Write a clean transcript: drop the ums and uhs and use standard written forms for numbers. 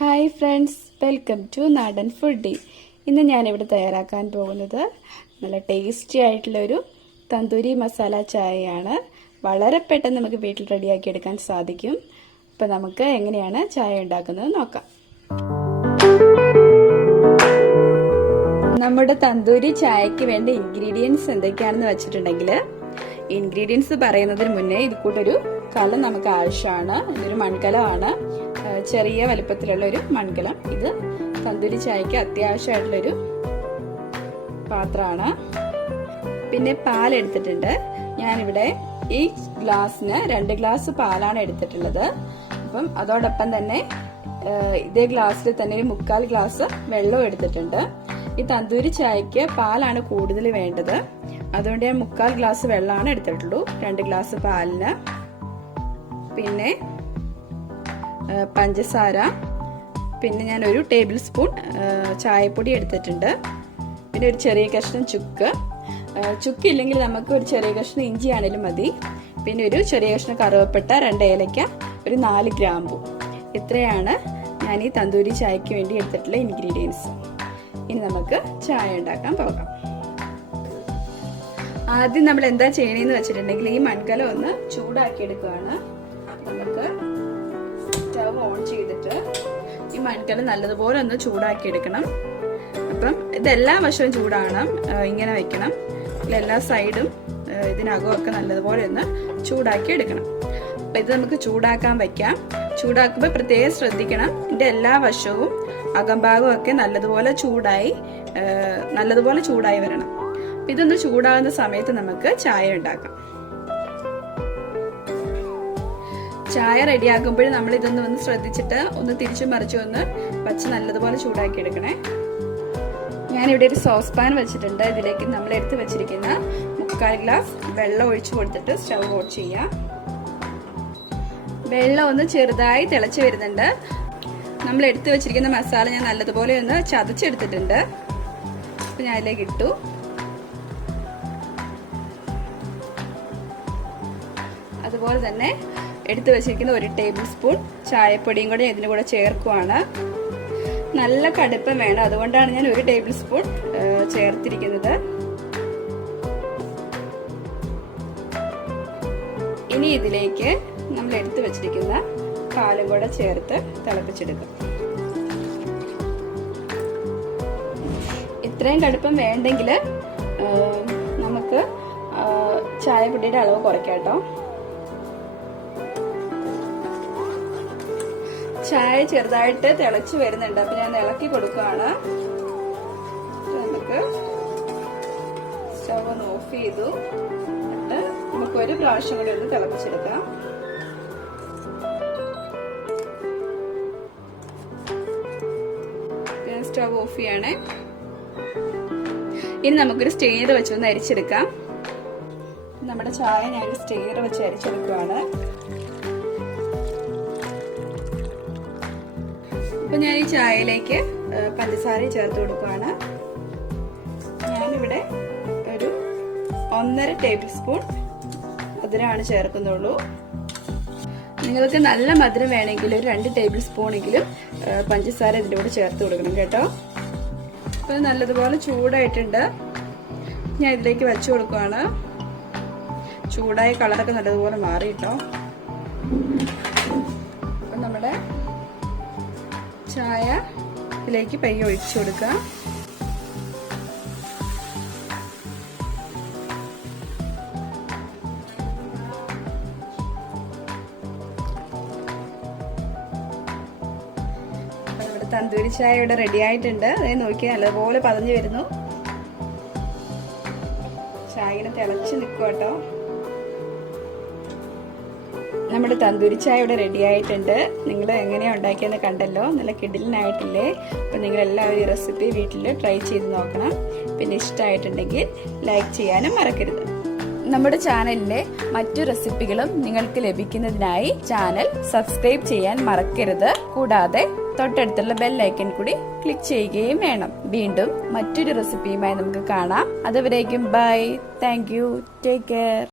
Hi friends, welcome to നാടൻ foodie. ഇന്ന് ഞാനിവിടെ തയ്യാറാക്കാൻ പോകുന്നത് നല്ല ടേസ്റ്റി ആയിട്ടുള്ളൊരു തന്തൂരി മസാല ചായയാണ്. വളരെ പെട്ടെന്ന് നമുക്ക് വീട്ടിൽ റെഡിയാക്കി എടുക്കാൻ സാധിക്കും. അപ്പോൾ നമുക്ക് എങ്ങനെയാണ് ചായ ഉണ്ടാക്കുന്നത് നോക്കാം. നമ്മുടെ തന്തൂരി ചായക്ക് വേണ്ട ഇൻഗ്രീഡിയൻസ് എന്തൊക്കെയാണെന്ന് വെച്ചിട്ടുണ്ടെങ്കിൽ, ഇൻഗ്രീഡിയൻസ് പറയുന്നതിന് മുന്നേ ഇത് കൂട്ടൊരു കലം നമുക്ക് ആവശ്യമാണ്. ഇതൊരു മൺകലമാണ്, ചെറിയ വലുപ്പത്തിലുള്ള ഒരു മൺകലം. ഇത് തന്തൂരി ചായക്ക് അത്യാവശ്യമായിട്ടുള്ളൊരു പാത്രമാണ്. പിന്നെ പാൽ എടുത്തിട്ടുണ്ട്. ഞാനിവിടെ ഈ ഗ്ലാസ്സിന് 2 ഗ്ലാസ് പാലാണ് എടുത്തിട്ടുള്ളത്. അപ്പം അതോടൊപ്പം തന്നെ ഇതേ ഗ്ലാസ്സിൽ തന്നെ ഒരു 3/4 ഗ്ലാസ് വെള്ളം എടുത്തിട്ടുണ്ട്. ഈ തന്തൂരി ചായക്ക് പാലാണ് കൂടുതൽ വേണ്ടത്, അതുകൊണ്ട് ഞാൻ 3/4 ഗ്ലാസ് വെള്ളമാണ് എടുത്തിട്ടുള്ളൂ 2 ഗ്ലാസ് പാലിന്. പിന്നെ പഞ്ചസാര, പിന്നെ ഞാൻ 1 ടേബിൾ സ്പൂൺ ചായപ്പൊടി എടുത്തിട്ടുണ്ട്. പിന്നെ ഒരു ചെറിയ കഷ്ണം ചുക്ക് ഇല്ലെങ്കിൽ നമുക്ക് ഒരു ചെറിയ കഷ്ണം ഇഞ്ചി ആണെങ്കിലും മതി. പിന്നെ ഒരു ചെറിയ കഷ്ണം കറുവപ്പട്ട, 2 ഏലക്ക, ഒരു 4 ഗ്രാമ്പു. ഇത്രയാണ് ഞാൻ ഈ തന്തൂരി ചായക്ക് വേണ്ടി എടുത്തിട്ടുള്ള ഇൻഗ്രീഡിയൻസ്. ഇനി നമുക്ക് ചായ ഉണ്ടാക്കാൻ പോകാം. ആദ്യം നമ്മൾ എന്താ ചെയ്യണമെന്ന് വെച്ചിട്ടുണ്ടെങ്കിൽ, ഈ മൺകലം ഒന്ന് ചൂടാക്കി എടുക്കുകയാണ്. നമുക്ക് സ്റ്റവ് ഓൺ ചെയ്തിട്ട് ഈ മൺകലം നല്ലതുപോലെ ഒന്ന് ചൂടാക്കി എടുക്കണം. അപ്പം ഇതെല്ലാ വശവും ചൂടാകണം, ഇങ്ങനെ വെക്കണം. എല്ലാ സൈഡും ഇതിനകമൊക്കെ നല്ലതുപോലെ ഒന്ന് ചൂടാക്കി എടുക്കണം. അപ്പം ഇത് നമുക്ക് ചൂടാക്കാൻ വയ്ക്കാം. ചൂടാക്കുമ്പോൾ പ്രത്യേകം ശ്രദ്ധിക്കണം, ഇതിന്റെ എല്ലാ വശവും അകംഭാഗവും ഒക്കെ നല്ലതുപോലെ ചൂടായി വരണം. ഇതൊന്ന് ചൂടാകുന്ന സമയത്ത് നമുക്ക് ചായ ഉണ്ടാക്കാം. ചായ റെഡിയാക്കുമ്പോൾ നമ്മൾ ഇതൊന്ന് ശ്രദ്ധിച്ചിട്ട് ഒന്ന് തിരിച്ചു മറിച്ചു ഒന്ന് വച്ച് നല്ലതുപോലെ ചൂടാക്കി എടുക്കണേ. ഞാനിവിടെ ഒരു സോസ് പാൻ വെച്ചിട്ടുണ്ട്. ഇതിലേക്ക് നമ്മൾ എടുത്ത് വെച്ചിരിക്കുന്ന 3/4 ഗ്ലാസ് വെള്ളം ഒഴിച്ചു കൊടുത്തിട്ട് സ്റ്റവ് ഓൺ ചെയ്യാം. വെള്ളം ഒന്ന് ചെറുതായി തിളച്ച് വരുന്നുണ്ട്. നമ്മൾ എടുത്ത് വെച്ചിരിക്കുന്ന മസാല ഞാൻ നല്ലതുപോലെ ഒന്ന് ചതച്ചെടുത്തിട്ടുണ്ട്. അപ്പൊ ഞാൻ അതിലേക്ക് ഇട്ടു. അതുപോലെ തന്നെ എടുത്തു വെച്ചിരിക്കുന്ന 1 ടേബിൾ സ്പൂൺ ചായപ്പൊടിയും കൂടെ ഇതിന് കൂടെ ചേർക്കുവാണ്. നല്ല കടുപ്പം വേണം, അതുകൊണ്ടാണ് ഞാൻ 1 ടേബിൾ സ്പൂൺ ചേർത്തിരിക്കുന്നത്. ഇനി ഇതിലേക്ക് നമ്മൾ എടുത്തു വെച്ചിരിക്കുന്ന പാലും കൂടെ ചേർത്ത് തിളപ്പിച്ചെടുക്കും. ഇത്രയും കടുപ്പം വേണ്ടെങ്കിൽ നമുക്ക് ചായപ്പൊടിയുടെ അളവ് കുറയ്ക്കാം കേട്ടോ. ചായ ചെറുതായിട്ട് തിളച്ച് വരുന്നുണ്ട്, അപ്പൊ ഞാൻ ഇളക്കി കൊടുക്കുകയാണ്. നമുക്ക് സ്റ്റവ് ഒന്ന് ഓഫ് ചെയ്തു. എന്നിട്ട് നമുക്ക് 1 പ്രാവശ്യം കൂടി ഒന്ന് തിളപ്പിച്ചെടുക്കാം. സ്റ്റവ് ഓഫ് ചെയ്യണേ. ഇനി നമുക്കൊരു സ്റ്റെയിനർ വെച്ച് ഒന്ന് അരിച്ചെടുക്കാം. നമ്മുടെ ചായ ഞാനൊരു സ്റ്റെയിനർ വെച്ച് അരിച്ചെടുക്കുകയാണ്. അപ്പൊ ഞാൻ ഈ ചായയിലേക്ക് പഞ്ചസാര ചേർത്ത് കൊടുക്കുകയാണ്. ഞാനിവിടെ ഒരു 1.5 ടേബിൾ സ്പൂൺ മധുരമാണ് ചേർക്കുന്നുള്ളൂ. നിങ്ങൾക്ക് നല്ല മധുരം വേണമെങ്കിൽ ഒരു 2 ടേബിൾ സ്പൂണെങ്കിലും പഞ്ചസാര ഇതിൻ്റെ കൂടെ ചേർത്ത് കൊടുക്കണം കേട്ടോ. അപ്പൊ നല്ലതുപോലെ ചൂടായിട്ടുണ്ട്. ഞാൻ ഇതിലേക്ക് വെച്ചു കൊടുക്കുകയാണ്. ചൂടായ കളറൊക്കെ നല്ലതുപോലെ മാറി കേട്ടോ. അപ്പൊ നമ്മുടെ ചായ ഇതിലേക്ക് പയ്യെ ഒഴിച്ചു കൊടുക്കുക. നമ്മുടെ തന്തൂരി ചായ ഇവിടെ റെഡി ആയിട്ടുണ്ട്. അതായത് നോക്കി നല്ലപോലെ പതഞ്ഞു വരുന്നു. ചായ ഇങ്ങനെ തിളച്ച് നിൽക്കുക കേട്ടോ. നമ്മുടെ തന്തൂരി ചായ ഇവിടെ റെഡി ആയിട്ടുണ്ട്. നിങ്ങൾ എങ്ങനെയാണ് ഉണ്ടാക്കിയെന്ന് കണ്ടല്ലോ, നല്ല കിടിലനായിട്ടില്ലേ? അപ്പം നിങ്ങളെല്ലാവരും ഈ റെസിപ്പി വീട്ടിൽ ട്രൈ ചെയ്ത് നോക്കണം. പിന്നെ ഇഷ്ടമായിട്ടുണ്ടെങ്കിൽ ലൈക്ക് ചെയ്യാനും മറക്കരുത്. നമ്മുടെ ചാനലിലെ മറ്റു റെസിപ്പികളും നിങ്ങൾക്ക് ലഭിക്കുന്നതിനായി ചാനൽ സബ്സ്ക്രൈബ് ചെയ്യാൻ മറക്കരുത്. കൂടാതെ തൊട്ടടുത്തുള്ള ബെൽ ഐക്കൺ കൂടി ക്ലിക്ക് ചെയ്യുകയും വേണം. വീണ്ടും മറ്റൊരു റെസിപ്പിയുമായി നമുക്ക് കാണാം. അതുവരേക്കും bye, thank you, take care.